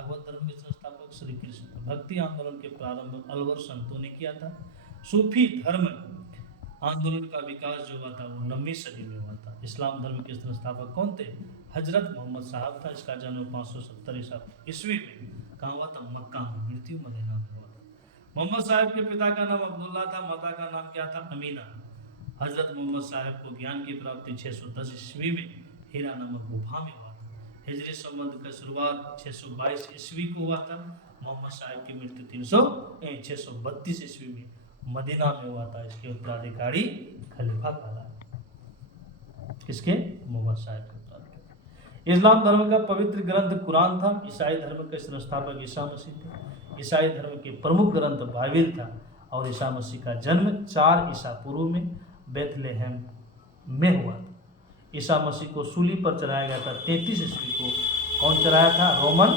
भागवत धर्म के संस्थापक श्री कृष्ण। भक्ति आंदोलन के प्रारंभ अलवर संतों ने किया था। सूफी धर्म आंदोलन का विकास जो हुआ था वो 9वीं सदी में हुआ था। इस्लाम धर्म के संस्थापक कौन थे? हजरत मोहम्मद साहब था। इसका जन्म 570 ईस्वी में कहाँ हुआ था? मक्का में। मृत्यु मदीना में हुआ था। मोहम्मद साहब के पिता का नाम अब्दुल्ला था, माता का नाम क्या था? अमीना। हजरत मोहम्मद साहब को ज्ञान की प्राप्ति 610 ईस्वी में हीरा नामक गुफा में हुआ था। हिजरी संबंध का शुरुआत 622 ईस्वी को हुआ था। मोहम्मद साहब की मृत्यु 632 ईस्वी में मदीना में हुआ था। इसके उत्तराधिकारी खलीफा कहलाए। किसके? मोहम्मद साहब के उत्तराधिकारी। इस्लाम धर्म का पवित्र ग्रंथ कुरान था। ईसाई धर्म के संस्थापक ईसा मसीह थे। ईसाई धर्म के प्रमुख ग्रंथ बाइबिल था। और ईसा मसीह का जन्म 4 ईसा पूर्व में बेथलेहम में हुआ था। ईसा मसीह को सूली पर चढ़ाया गया था 33 ईस्वी को। कौन चढ़ाया था? रोमन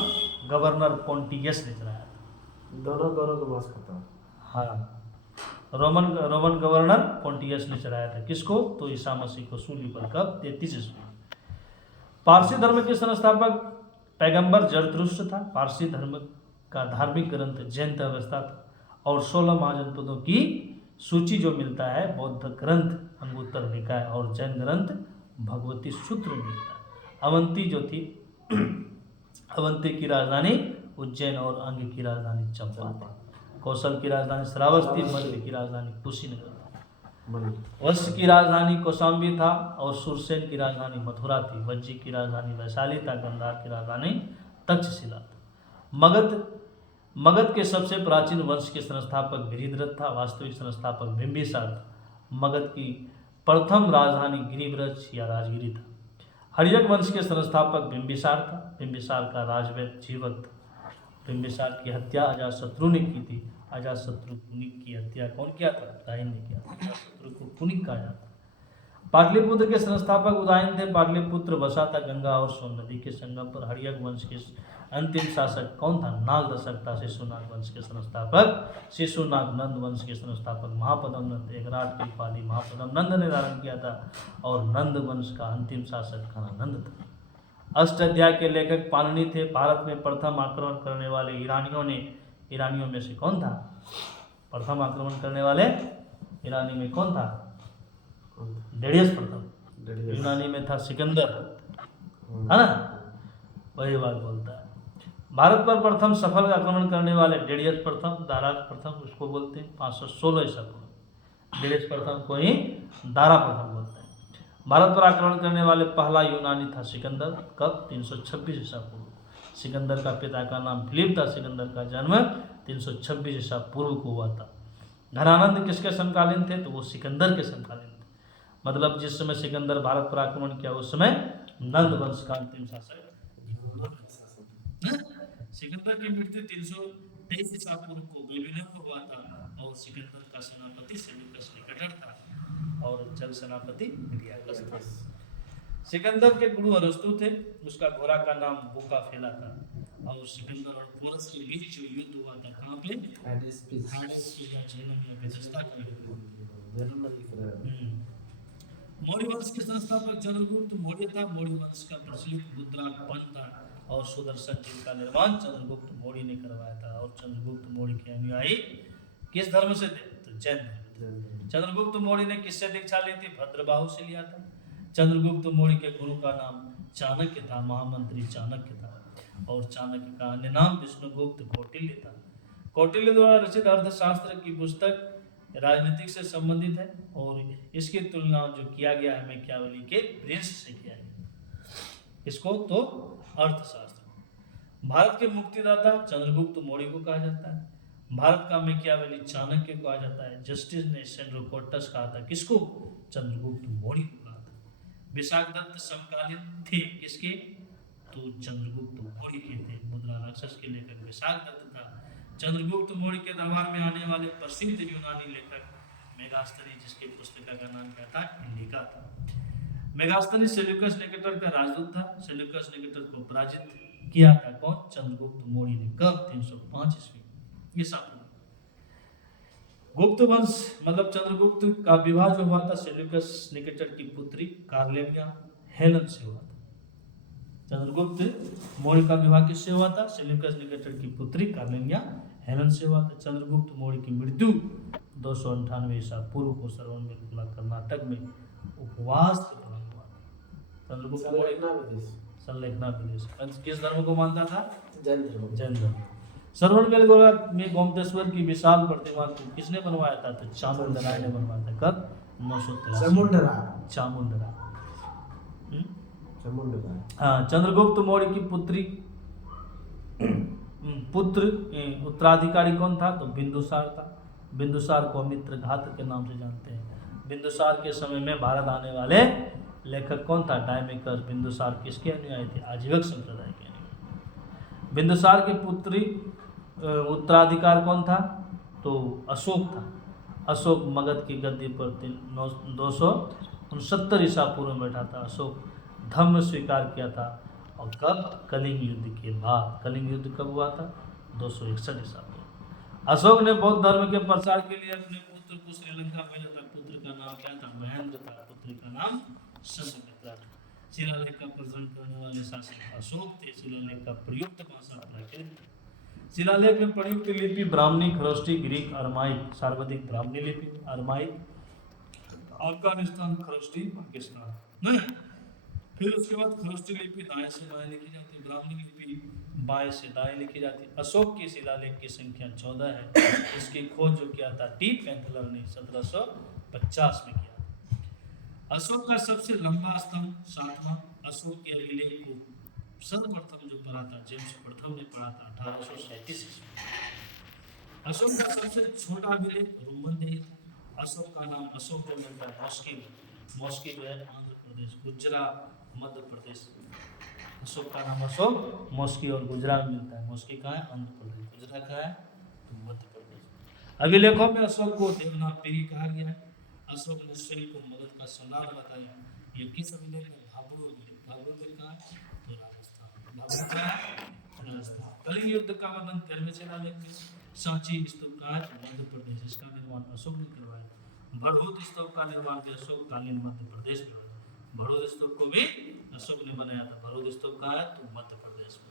गवर्नर पोंटियस ने चढ़ाया था। दोनों को बस करता। हाँ, रोमन गवर्नर पोंटियस ने चढ़ाया था। किसको? तो ईसा मसीह को सूली पर। कब? 33 ईस्वी। पारसी धर्म के संस्थापक पैगंबर जरतुष्ट्र था। पारसी धर्म का धार्मिक ग्रंथ जैन अवस्था था। और 16 महाजनपदों की सूची जो मिलता है, बौद्ध ग्रंथ अंगुत्तर निकाय और जैन ग्रंथ भगवती सूत्र में मिलता है। अवंती जो थी अवंती की राजधानी उज्जैन और अंग की राजधानी चंपा थी। कौशल की राजधानी श्रावस्ती, मध्य की राजधानी कुशीनगर था। वत्स की राजधानी कौशाम्बी था और सुरसेन की राजधानी मथुरा थी। वज्जी की राजधानी वैशाली था। गंधार की राजधानी तक्षशिला था। मगध के सबसे प्राचीन वंश के संस्थापक बृहद्रथ था। वास्तविक संस्थापक बिंबिसार था। मगध की प्रथम राजधानी गिरिव्रज या राजगिरी था। हर्यक वंश के संस्थापक बिंबिसार था। बिंबिसार का राजवैद्य जीवक था। बिंबिसार की हत्या अजातशत्रु ने की थी। अजातशत्रु कुनिक की हत्या कौन किया था? उदयन ने किया था। अजातशत्रु को कुनिक कहा जाता है। पाटलिपुत्र के संस्थापक उदयन थे। पाटलिपुत्र बसा था गंगा और सोन नदी के संगम पर। हर्यक वंश के अंतिम शासक कौन था? नाग दशक था। शिशुनाग वंश के संस्थापक शिशुनाग। नंद वंश के संस्थापक महापद्म नंद। एकराट की उपाधि महापद्म नंद ने धारण किया था। और नंद वंश का अंतिम शासक घनानंद था। अष्टाध्याय के लेखक पाणिनि थे। भारत में प्रथम आक्रमण करने वाले ईरानियों में से कौन था? प्रथम आक्रमण करने वाले ईरानी में कौन था? डेडियस प्रथम। यूनानी में था सिकंदर, है ना? वही बात बोलता है। भारत पर प्रथम सफल आक्रमण करने वाले डेडियस प्रथम, दारा प्रथम उसको बोलते हैं। 516 ईसा पूर्व डेडियस प्रथम को ही दारा प्रथम बोलते हैं। भारत पर आक्रमण करने वाले पहला यूनानी था सिकंदर। कब? 326 ईसा पूर्व। सिकंदर का पिता का नाम फिलिप था। सिकंदर का जन्म 326 ईसा पूर्व को हुआ था। घनानंद किसके समकालीन थे? तो वो सिकंदर के समकालीन थे। मतलब जिस समय सिकंदर भारत पर आक्रमण किया उस समय नंद वंश का अंतिम शासक सिकंदर की मृत्यु 323 ईसा पूर्व को बेबीलोन में हुआ था। और सिकंदर का सेनापति सेल्यूकस निकेटर था और जल सेनापति हिरण्यकश था। सिकंदर के गुरु अरस्तु थे। उसका घोड़ा का नाम बुकाफेला था। और सिकंदर और पोरस के बीच जो युद्ध हुआ था कहाँ पे? मौर्य वंश के संस्थापक चंद्रगुप्त मौर्य था। मौर्य वंश का प्रचलित मुद्रा पन था और सुदर्शन चिन्ह का निर्माण चंद्रगुप्त मौर्य ने करवाया था। और चंद्रगुप्त मौर्य के अनुयायी किस धर्म से थे? तो जैन धर्म। चंद्रगुप्त मौर्य ने किससे दीक्षा ली थी? भद्रबाहु से लिया था। चंद्रगुप्त मौर्य के गुरु का नाम चाणक्य था। महामंत्री चाणक्य था। और चाणक्य का अन्य नाम विष्णुगुप्त कौटिल्य था। कौटिल्य द्वारा रचित अर्थशास्त्र की पुस्तक राजनीतिक से संबंधित है। और इसकी तुलना जो किया गया है मैकियावेली के प्रिंस से किया गया। इसको तो अर्थशास्त्र। भारत के मुक्तिदाता चंद्रगुप्त मौर्य को कहा जाता है। भारत का मैकियावेली चाणक्य को कहा जाता है। जस्टिस ने सेंड्रोकोटस कहा था। किसको? चंद्रगुप्त मौर्य को कहा था। विशाखदत्त समकालीन थे किसके? तो चंद्रगुप्त मौर्य के थे। मुद्रा राक्षस के लेखक विशाखदत्त था। चंद्रगुप्त मौर्य के दरबार में आने वाले प्रसिद्ध यूनानी लेखक मेगास्थनी, जिसकी पुस्तिका का नाम क्या था? इंडिका था। मेगास्थनी सेल्यूकस निकेटर का राजदूत था। सेल्यूकस निकेटर को पराजित किया था कौन? चंद्रगुप्त मौर्य ने। कब? 305 ईस्वी ईसा पूर्व। गुप्त वंश मतलब चंद्रगुप्त का विवाह जो हुआ था सेल्यूकस निकेटर की पुत्री कार्लेमिया हेलन से हुआ था। चंद्रगुप्त मौर्य का विवाह किससे हुआ था? सेल्यूकस निकेटर की पुत्री कार्लिनिया हेलेन से हुआ था। चंद्रगुप्त मौर्य की मृत्यु 298 ईसा पूर्व को श्रवणबेलगोला कर्नाटक में उपवास के दौरान हुआ था। चंद्रगुप्त मौर्य संलेखना विदेश किस धर्म को मानता था? जैन धर्म। जैन धर्म। श्रवणबेलगोला में गोमतेश्वर की विशाल प्रतिमा को किसने बनवाया था? तो चामुंडराय ने बनवाया था। कब? 983। चामुंडरा। हाँ, चंद्रगुप्त मौर्य की पुत्र उत्तराधिकारी कौन था? तो बिंदुसार था। बिंदुसार को मित्र घात के नाम से जानते हैं। बिंदुसार के समय में भारत आने वाले लेखक कौन था? डायमेकर। बिंदुसार किसके अनुयायी थे? आजीवक संप्रदाय के अनुयायी। बिंदुसार के पुत्री उत्तराधिकार कौन था? तो अशोक था। अशोक मगध की गद्दी पर 269 ईसा पूर्व में बैठा था। अशोक धम्म स्वीकार किया था। और कब? कलिंग युद्ध के बाद। कलिंग युद्ध कब हुआ था? 261 ईसा पूर्व। अशोक ने बौद्ध धर्म के प्रसार के लिए अपने पुत्र को श्रीलंका भेजा था। पुत्र का नाम क्या था? महेंद्र था। पुत्री का नाम संघमित्रा था। शिलालेख का प्रसरण करने वाले शासक अशोक थे। शिलालेख का प्रयुक्त भाषा प्राकृत। शिलालेख में प्रयुक्त लिपि ब्राह्मणी, खरोष्टी, ग्रीक, अरमाइक। सर्वाधिक ब्राह्मणी लिपि अरमाइक अफगानिस्तान, खरोष्टी पाकिस्तान नहीं। फिर उसके बाद खरोष्टी लिपि दाएं से बाएं लिखी जाती है, ब्राह्मणी लिपि बाएं से दाएं लिखी जाती है। अशोक की शिलालेख की संख्या 14 है। इसकी खोज जो किया था टी पैंथलर ने 1750 में किया था। अशोक का सबसे लंबा स्तंभ 7वां। अशोक के अभिलेख को सर्वप्रथम जो पढ़ा था जेम्स प्रथम ने पढ़ा था 1837 ईस्वी। अशोक का सबसे छोटा अभिलेख रोमन। अशोक का नाम अशोक जो मिलता है मॉस्की जो है आंध्र प्रदेश, गुजरात, मध्य प्रदेश। अशोक का नाम अशोक मॉस्की और गुजरात मिलता है। मॉस्की कहाँ है? आंध्र प्रदेश। गुजरात कहाँ है? तो मध्य प्रदेश। अभिलेखों में अशोक को देवनागरी कहा गया है। अशोक ने स्वयं को मगध का सम्राट बताया। ये किस अभिलेख में? भाब्रू अभिलेख। भाब्रू अभिलेख कहाँ है? तो राजस्थान। भाब्रू कहाँ है? राजस्थान। कलिंग युद्ध का वर्णन 13वें शिलालेख में। सांची स्तूप का है? तो मध्य प्रदेश। इसका निर्माण अशोक ने करवाया। भड़हुत स्तूप का निर्माण भी अशोक कालीन मध्य प्रदेश में हुआ। भड़हुत स्तूप को भी अशोक ने बनाया था। भड़हुत स्तूप कहाँ है? तो मध्य प्रदेश में।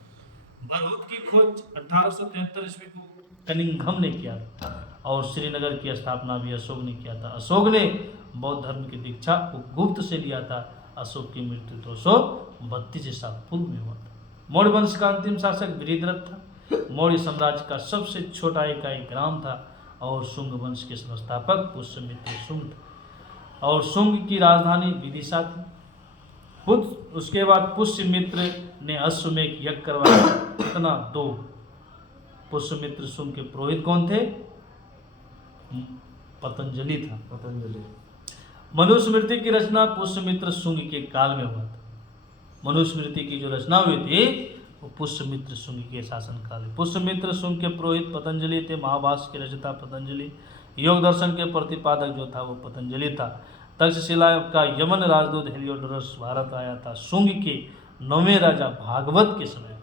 भड़हुत की खोज 1873 ईस्वी को कनिंघम ने किया था और श्रीनगर की स्थापना भी अशोक ने किया था। अशोक ने बौद्ध धर्म की दीक्षा गुप्त से लिया था। अशोक की मृत्यु 232 ईसा पूर्व में हुआ था। मौर्य वंश का अंतिम शासक वृहद्रथ था। मौर्य साम्राज्य का सबसे छोटा इकाई ग्राम था और शुंग वंश के संस्थापक पुष्यमित्र शुंग थे और शुंग की राजधानी विदिशा थी। उसके बाद पुष्यमित्र ने अश्वमेध यज्ञ करवाया। कितना? 2। पुष्यमित्र शुंग के पुरोहित कौन थे? पतंजलि था। पतंजलि। मनुस्मृति की रचना पुष्यमित्र शुंग के काल में हुआ था। मनुस्मृति की जो रचना हुई थी वो पुष्यमित्र शुंग के शासनकाल में। पुष्यमित्र शुंग के पुरोहित पतंजलि थे। महाभाष्य के रचयिता पतंजलि। योग दर्शन के प्रतिपादक जो था वो पतंजलि था। तक्षशिला का यमन राजदूत हेलियोडोरस भारत आया था शुंग के 9वें राजा भागवत के समय।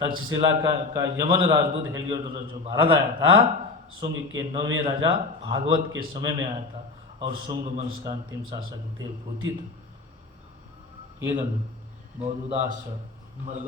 तक्षशिला का यमन राजदूत हेलियोडोरस जो भारत आया था शुंग के 9वें राजा भागवत के समय में आया था और शुंग वंश का अंतिम शासक देवभूति था। ये बहुत उदास मर